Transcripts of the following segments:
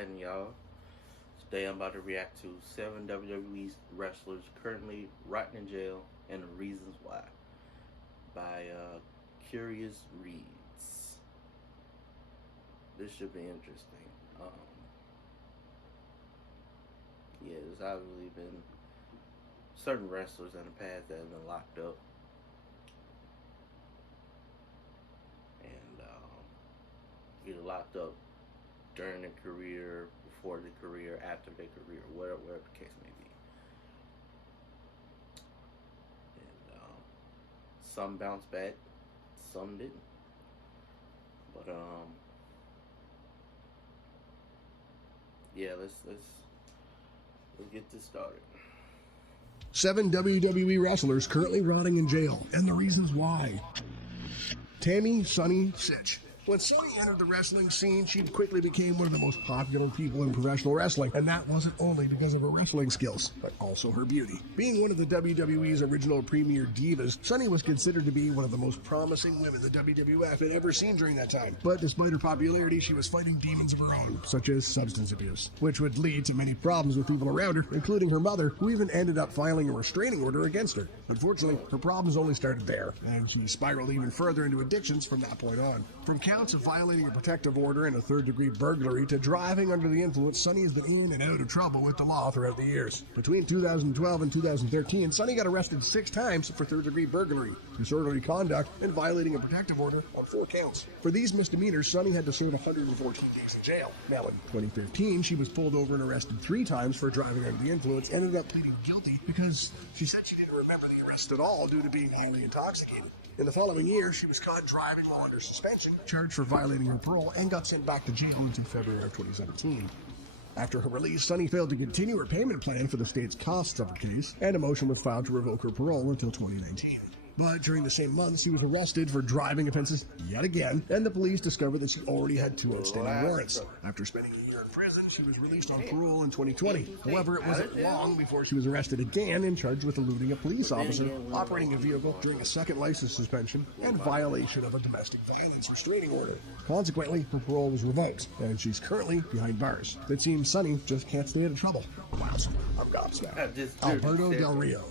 happening, y'all? Today I'm about to react to 7 WWE wrestlers currently rotting in jail and the reasons why by Curious Reads. This should be interesting. There's obviously been certain wrestlers in the past that have been locked up. And either locked up during their career, before their career, after their career, whatever the case may be. And some bounced back, some didn't. But let's get this started. 7 WWE wrestlers currently rotting in jail, and the reasons why. Tammy Sunny Sitch. When Sunny entered the wrestling scene, she quickly became one of the most popular people in professional wrestling, and that wasn't only because of her wrestling skills, but also her beauty. Being one of the WWE's original premier divas, Sunny was considered to be one of the most promising women the WWF had ever seen during that time. But despite her popularity, she was fighting demons of her own, such as substance abuse, which would lead to many problems with people around her, including her mother, who even ended up filing a restraining order against her. Unfortunately, her problems only started there, and she spiraled even further into addictions from that point on. From counts of violating a protective order and a third-degree burglary to driving under the influence, Sunny has been in and out of trouble with the law throughout the years. Between 2012 and 2013, Sunny got arrested 6 times for third-degree burglary, disorderly conduct, and violating a protective order on 4 counts. For these misdemeanors, Sunny had to serve 114 days in jail. Now, in 2013, she was pulled over and arrested 3 times for driving under the influence, ended up pleading guilty because she said she didn't remember the arrest at all due to being highly intoxicated. In the following year, she was caught driving while under suspension, charged for violating her parole, and got sent back to jail until February of 2017. After her release, Sunny failed to continue her payment plan for the state's costs of her case, and a motion was filed to revoke her parole until 2019. But during the same month, she was arrested for driving offenses yet again, and the police discovered that she already had 2 outstanding warrants. After spending a year in prison, she was released on parole in 2020. However, it wasn't long before she was arrested again and charged with eluding a police officer, operating a vehicle during a second license suspension, and violation of a domestic violence restraining order. Consequently, her parole was revoked, and she's currently behind bars. It seems Sunny just can't stay out of trouble. Wow, I'm gobsmacked. Alberto Del Rio.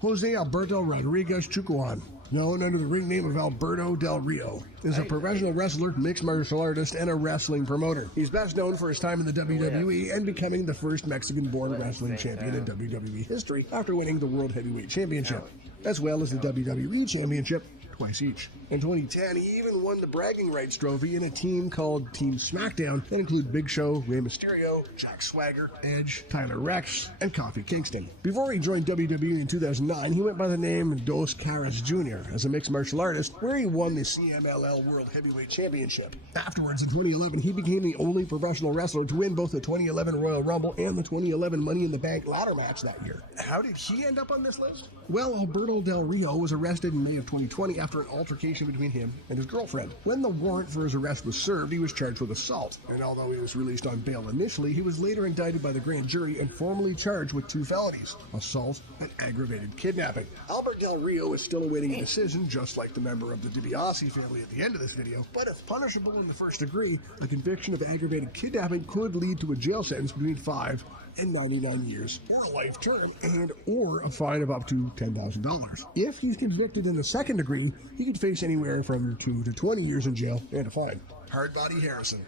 Jose Alberto Rodriguez Chucuan, known under the ring name of Alberto Del Rio, is a professional wrestler, mixed martial artist, and a wrestling promoter. He's best known for his time in the WWE and becoming the first Mexican-born wrestling champion in WWE history after winning the World Heavyweight Championship, as well as the WWE Championship twice each. In 2010, he even won the bragging rights trophy in a team called Team SmackDown that include Big Show, Rey Mysterio, Jack Swagger, Edge, Tyler Rex, and Kofi Kingston. Before he joined WWE in 2009, he went by the name Dos Caras Jr. as a mixed martial artist, where he won the CMLL World Heavyweight Championship. Afterwards, in 2011, he became the only professional wrestler to win both the 2011 Royal Rumble and the 2011 Money in the Bank ladder match that year. How did he end up on this list? Well, Alberto Del Rio was arrested in May of 2020 after an altercation between him and his girlfriend. When the warrant for his arrest was served, he was charged with assault, and although he was released on bail initially, he was later indicted by the grand jury and formally charged with 2 felonies, assault and aggravated kidnapping. Albert Del Rio is still awaiting a decision, just like the member of the DiBiase family at the end of this video, but if punishable in the first degree, a conviction of aggravated kidnapping could lead to a jail sentence between 5 and 99 years, or a life term, and or a fine of up to $10,000. If he's convicted in the second degree, he could face anywhere from 2 to 20 years in jail and a fine. Hardbody Harrison.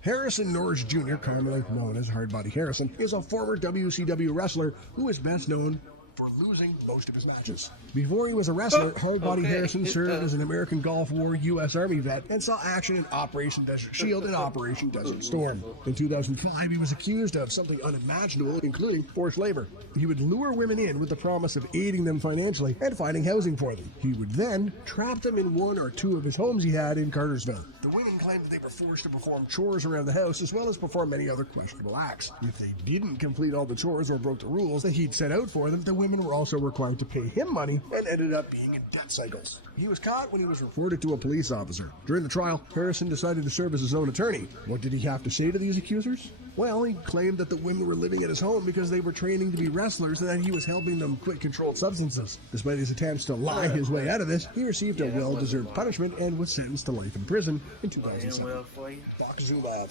Harrison Norris Jr., commonly known as Hardbody Harrison, is a former WCW wrestler who is best known for losing most of his matches. Before he was a wrestler, Hardbody Harrison served as an American Gulf War U.S. Army vet and saw action in Operation Desert Shield and Operation Desert Storm. In 2005, he was accused of something unimaginable, including forced labor. He would lure women in with the promise of aiding them financially and finding housing for them. He would then trap them in 1 or 2 of his homes he had in Cartersville. The women claimed that they were forced to perform chores around the house as well as perform many other questionable acts. If they didn't complete all the chores or broke the rules that he'd set out for them, the women were also required to pay him money and ended up being in debt cycles. He was caught when he was reported to a police officer. During the trial, Harrison decided to serve as his own attorney. What did he have to say to these accusers? Well, he claimed that the women were living at his home because they were training to be wrestlers and that he was helping them quit controlled substances. Despite his attempts to lie his way out of this, he received a well-deserved punishment and was sentenced to life in prison in 2007. Dr. Zubov.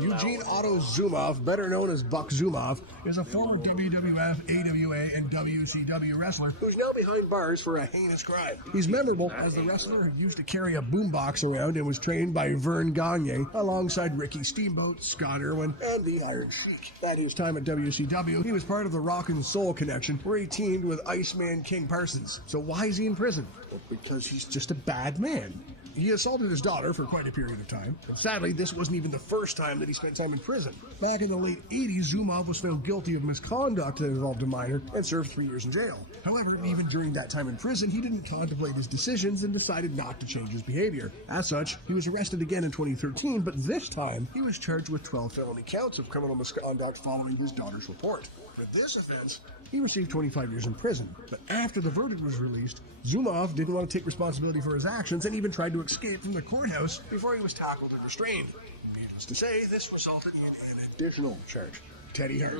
Eugene Otto Zumov, better known as Buck Zumov, is a former WWF, AWA, and WCW wrestler who's now behind bars for a heinous crime. He's memorable as the wrestler who used to carry a boombox around and was trained by Vern Gagne alongside Ricky Steamboat, Scott Irwin, and the Iron Sheik. At his time at WCW, he was part of the Rock and Soul Connection, where he teamed with Iceman King Parsons. So why is he in prison? Well, because he's just a bad man. He assaulted his daughter for quite a period of time, and sadly, this wasn't even the first time that he spent time in prison. Back in the late 80s, Zumov was found guilty of misconduct that involved a minor and served 3 years in jail. However, even during that time in prison, he didn't contemplate his decisions and decided not to change his behavior. As such, he was arrested again in 2013, but this time, he was charged with 12 felony counts of criminal misconduct following his daughter's report. For this offense, he received 25 years in prison. But after the verdict was released, Zumov didn't want to take responsibility for his actions and even tried to escape from the courthouse before he was tackled and restrained. Needless to say, this resulted in an additional charge. Teddy Hart.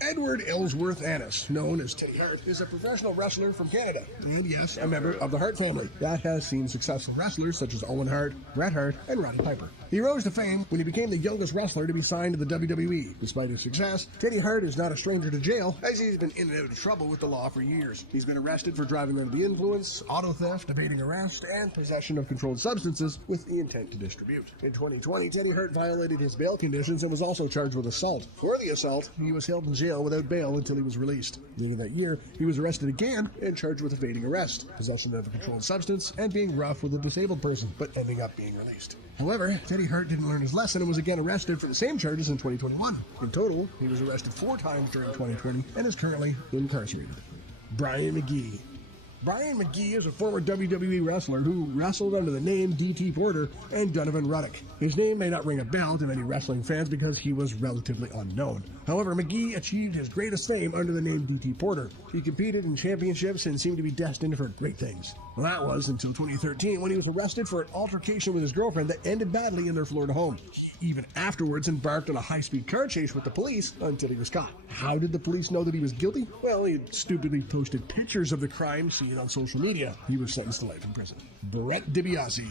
Edward Ellsworth Annis, known as Teddy Hart, is a professional wrestler from Canada, and yes, a member of the Hart family that has seen successful wrestlers such as Owen Hart, Bret Hart, and Roddy Piper. He rose to fame when he became the youngest wrestler to be signed to the WWE. Despite his success, Teddy Hart is not a stranger to jail, as he's been in and out of trouble with the law for years. He's been arrested for driving under the influence, auto theft, evading arrest, and possession of controlled substances with the intent to distribute. In 2020, Teddy Hart violated his bail conditions and was also charged with assault. For the assault, he was held in jail without bail until he was released. Later that year, he was arrested again and charged with evading arrest, possession of a controlled substance, and being rough with a disabled person, but ending up being released. However, Teddy Hart didn't learn his lesson and was again arrested for the same charges in 2021. In total, he was arrested 4 times during 2020 and is currently incarcerated. Brian McGee. Brian McGee is a former WWE wrestler who wrestled under the name D.T. Porter and Donovan Ruddock. His name may not ring a bell to many wrestling fans because he was relatively unknown. However, McGee achieved his greatest fame under the name D.T. Porter. He competed in championships and seemed to be destined for great things. Well, that was until 2013 when he was arrested for an altercation with his girlfriend that ended badly in their Florida home. He even afterwards embarked on a high-speed car chase with the police until he was caught. How did the police know that he was guilty? Well, he had stupidly posted pictures of the crime seen on social media. He was sentenced to life in prison. Brett DiBiase.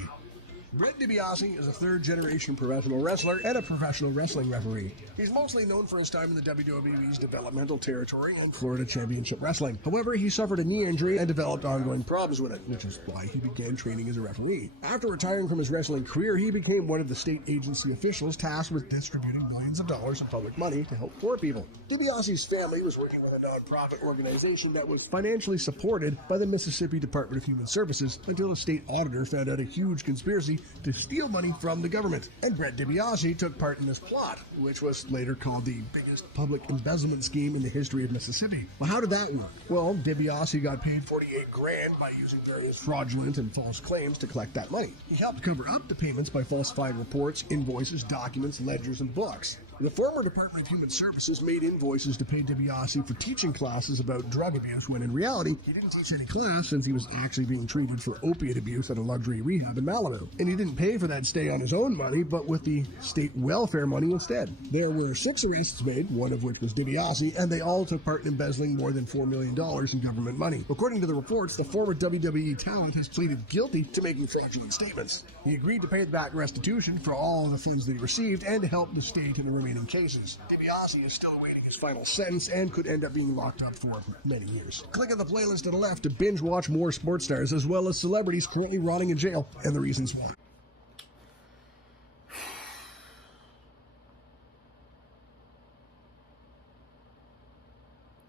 Brett DiBiase is a third-generation professional wrestler and a professional wrestling referee. He's mostly known for his time in the WWE's developmental territory and Florida Championship Wrestling. However, he suffered a knee injury and developed ongoing problems with it, which is why he began training as a referee. After retiring from his wrestling career, he became one of the state agency officials tasked with distributing millions of dollars of public money to help poor people. DiBiase's family was working with a nonprofit organization that was financially supported by the Mississippi Department of Human Services until a state auditor found out a huge conspiracy to steal money from the government. And Brett DiBiase took part in this plot, which was later called the biggest public embezzlement scheme in the history of Mississippi. Well, how did that work? Well, DiBiase got paid $48,000 by using various fraudulent and false claims to collect that money. He helped cover up the payments by falsifying reports, invoices, documents, ledgers, and books. The former Department of Human Services made invoices to pay DiBiase for teaching classes about drug abuse when in reality, he didn't teach any class since he was actually being treated for opiate abuse at a luxury rehab in Malibu. And he didn't pay for that stay on his own money, but with the state welfare money instead. There were 6 arrests made, one of which was DiBiase, and they all took part in embezzling more than $4 million in government money. According to the reports, the former WWE talent has pleaded guilty to making fraudulent statements. He agreed to pay back restitution for all the funds that he received and to help the state in the remaining cases. DiBiase is still awaiting his final sentence and could end up being locked up for many years. Click on the playlist to the left to binge watch more sports stars as well as celebrities currently rotting in jail and the reasons why.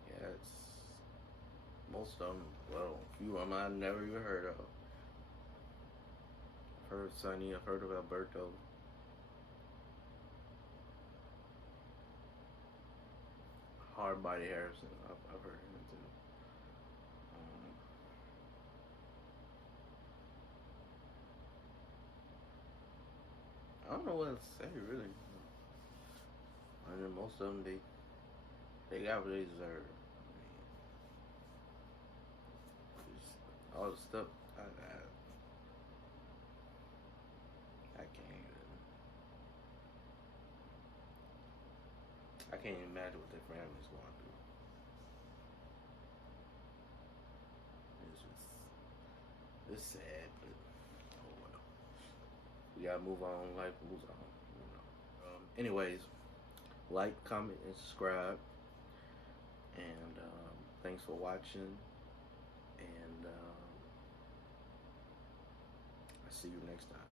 Yeah, it's most of them, well, a few of them I never even heard of. I've heard of Sonny, I've heard of Alberto. Hardbody Harrison, I've heard of him too. I don't know what to say really. I mean, most of them they got what they deserve. I mean, just all the stuff I can't even imagine what their family's going through. It's sad, but oh well. We gotta move on. Life moves on. You know. Anyways, like, comment, and subscribe. And thanks for watching. And I'll see you next time.